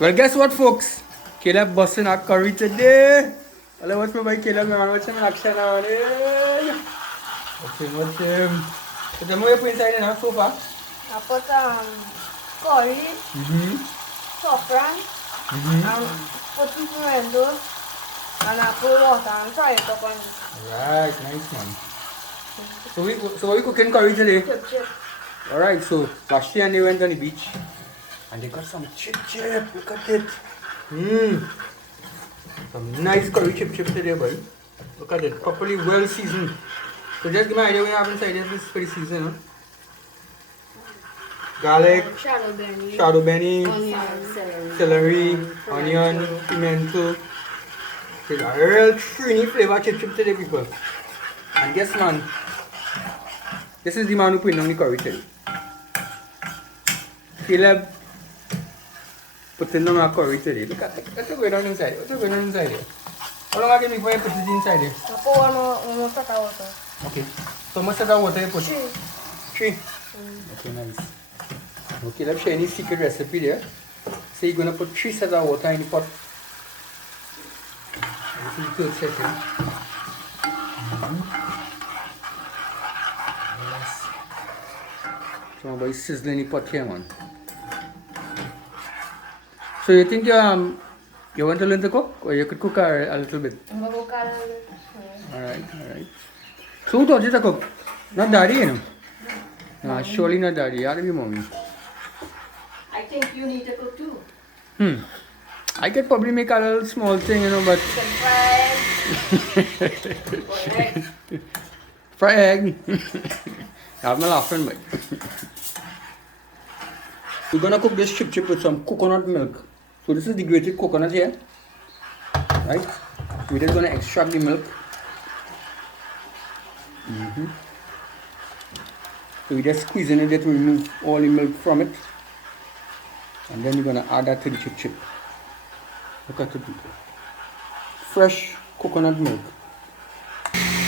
Well, guess what, folks? Caleb busting our curry today. Hello, what's my boy Caleb, man? What's him in action on it? What's him? So, the more you put inside in so far? I put curry, saffron, and put pimento, and I put water and fry it up on it. Alright, nice man. So we cooking curry today? Chip. Alright, so Vashti and they went on the beach and they got some chip. Look at it. Some nice curry chip today, boy. Look at it, properly well seasoned. So just give me an idea what you have inside this is pretty seasoned, huh? Garlic, shadow benny, Onion, celery, onion, pimento. It's a real creamy flavor chip today, people. And guess man, this is the man who put on the curry today. Caleb putting on our curry today. Look at what's going on inside. What's going on inside here? How long again before you put it inside here? I put one more pot of water. Okay. So much of that water you put? 3. Okay, nice. Okay, let's share any secret recipe there. So you're gonna put 3 sets of water in the pot. This is the third set, Yes. So my boy sizzling the pot here, man. So you think you want to learn to cook, or you could cook a little bit? I'm going to cook a little bit. Alright. So who taught you to cook? Not daddy, you know? No, surely not daddy. You have to be mommy. I think you need to cook too. I could probably make a little small thing, you know, but... Fry egg. I'm laughing, but... We're gonna cook this chip with some coconut milk. So this is the grated coconut here. Right? We're just gonna extract the milk. So we're just squeezing it to remove all the milk from it. And then we're gonna add that to the chip. Look at it, people. Fresh coconut milk.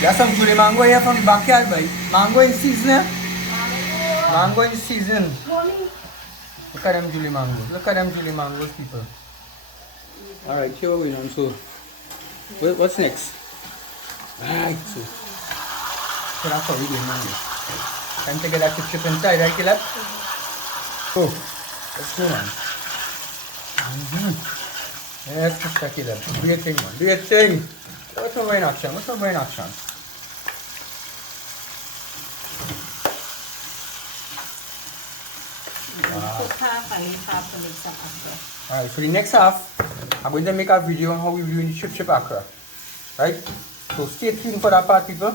There's some Julie mango here from the backyard, boy. Mango in season, eh? Mango in season. Look at them Julie mangoes. Look at them Julie mangoes, people. Alright, here we're going on. So, what's next? Right, so that's how we get mango. Time to get that chip inside, right, Caleb? Oh, let's go, man. Yes, Mr. Caleb. Do your thing, man. Do your thing. What's over in action? Cook half and leave half to make some after. Alright, so the next half, I'm going to make a video on how we're doing the chip akra. Right? So stay tuned for that part, people.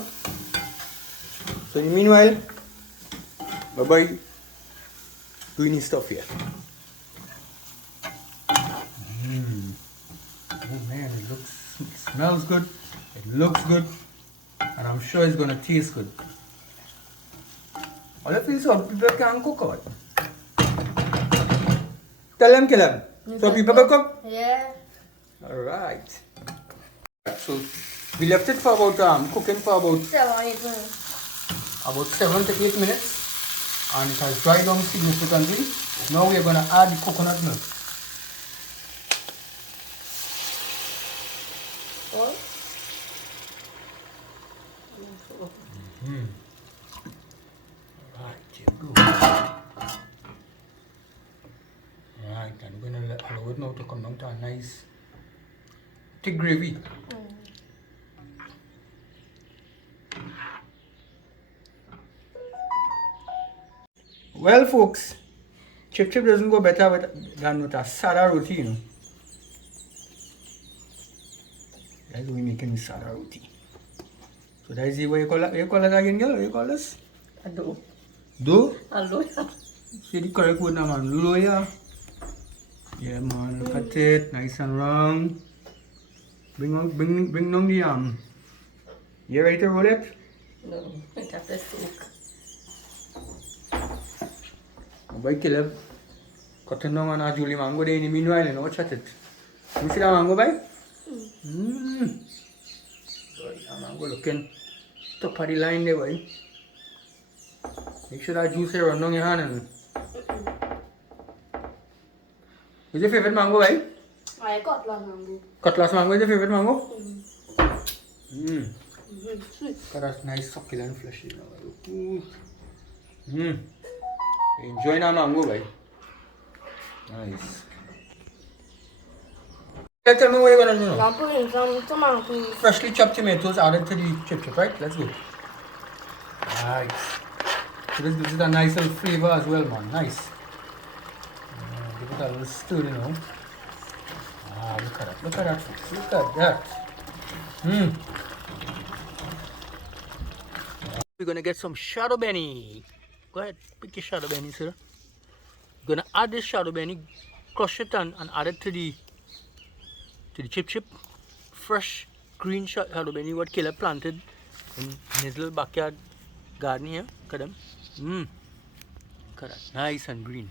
So in the meanwhile, bye-bye doing his stuff here. Oh man, it smells good, it looks good, and I'm sure it's gonna taste good. All of these people can cook out. Tell them, Caleb. So people can cook? Yeah. Alright. So we left it for about cooking for about 7 to 8 minutes. And it has dried down significantly. Now we are gonna add the coconut milk. Right, here we go. Right, I'm gonna allow it now to come down to a nice thick gravy. Well, folks, chip doesn't go better than with a Sada Roti, you know. That's what we're making Sada Roti. So that is the way you call it again, girl? What you call this? A dough. Dough? A loaf. See the correct word now, man. Loya. Yeah, man. Look at it. Nice and round. Bring down the You ready to roll it? No, I have to soak. Boy, Caleb. Cutting down on our Julie mango there in the meanwhile, you know. Watch at it. You see that mango, boy? So, that mango looking top of the line there, boy. Make sure that juice here run down your hand. What's your favorite mango, right? I got one mango. Cutlass mango is your favorite mango? Sweet. Got a nice succulent flesh, you know. Ooh. Enjoying our mango, right? Nice. Tell me what you're gonna do now. I'm putting some tomatoes. Freshly chopped tomatoes added to the chip, right? Let's go. Nice. So this gives it a nice little flavor as well, man. Nice. Give it a little stir, you know. Look at that. Look at that, folks. Look at that. We're gonna get some shadow benny. Go ahead, pick your shadow benny, sir. We're gonna add this shadow benny, crush it and add it to the chip. Fresh green shadow benny what Caleb planted in his little backyard garden here. Look at them. Look at that. Nice and green.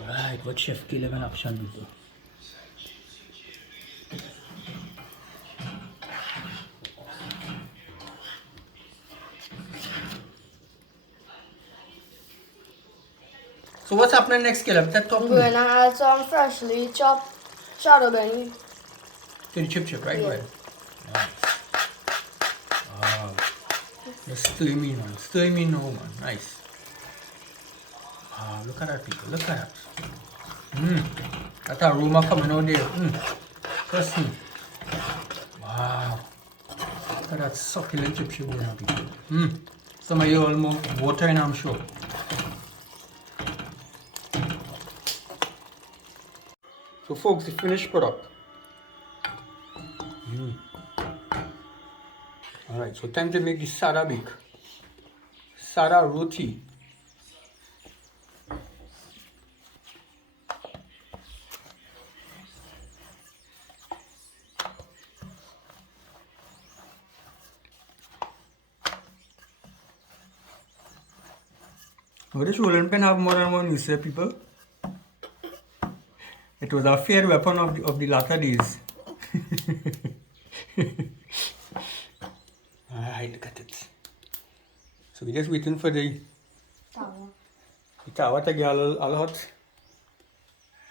Alright, what Chef Caleb in action, people. So what's happening next, Caleb? Talk I'm to going me. to add some freshly chopped shadow benny. To the chip, right? Yeah. Right. Nice. Wow. Just stir me, man. Stir me now, man. Nice. Wow, look at that, people. Look at that. That aroma coming out there. Trust me. Wow. Look at that succulent chip there, people. Some of you almost watering, I'm sure. So folks, the finished product. Alright, so time to make the Sada bake. Sada Roti. Now this rolling pin have more than one use, people. It was a fair weapon of the latter days. Alright, look at it. So we're just waiting for the tawa to get a little hot.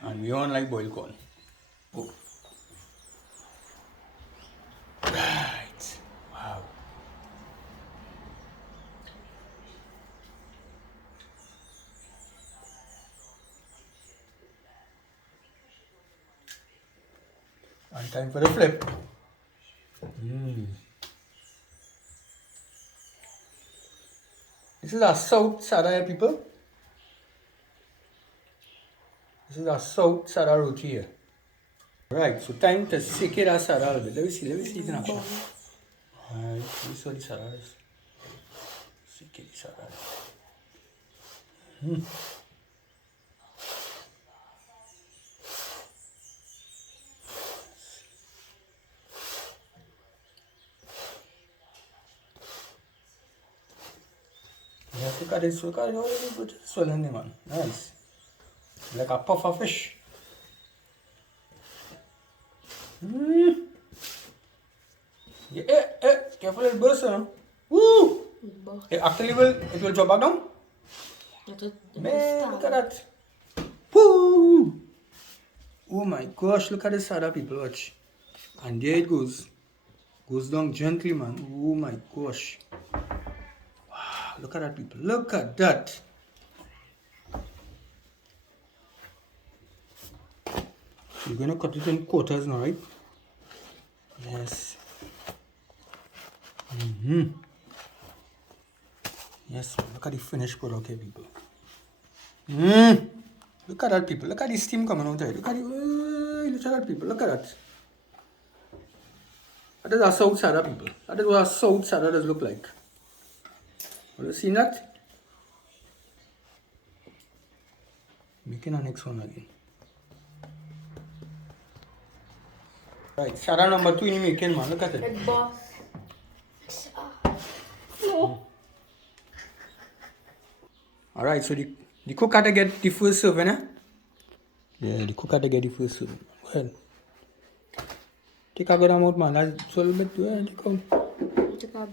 And we on like boiled corn. Oh. Right. Wow. And time for the flip. This is our South Sada, people. This is our South Sada Roti here. Right, so time to secure our Sada a little bit. Let me see it in action. Alright, this is what the Sada is. Secure the Sada. Yes, look at this, oh, it's swelling there, man. Nice. Like a puff of fish. Yeah, careful it bursts, huh? Woo! Actually, it will drop back down. Man, look at that. Woo! Oh my gosh, look at this Sada, people, watch. And there it goes. Goes down gently, man. Oh my gosh. Wow, look at that, people. Look at that. You're going to cut it in quarters now, right? Yes. Yes, look at the finished product here, people. Look at that, people. Look at the steam coming out there. Look at that, people. Look at that. That is our South Sada, people. That is what our South Sada does look like. Have you seen that? Making our next one again. Right, Sada number 2 in the making, man. Look at it. Big boss. No. Alright, so the cook had to get the first serving, eh? Yeah, the cook had to get the first serving. Go ahead. Take a good amount, man. That's a little bit too, eh? Take out.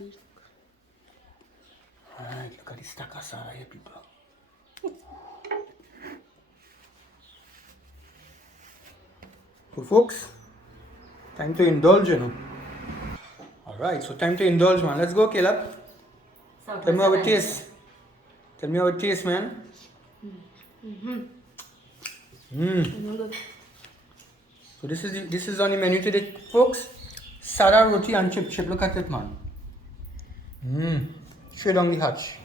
Alright, look at the stack of Sada here, people. So, folks, time to indulge, you know. Alright, so time to indulge, man. Let's go, Caleb. Tell me how it tastes. Tell me how it tastes, man. So this is on the menu today, folks. Sada Roti and chip. Look at it, man. Straight down the hatch.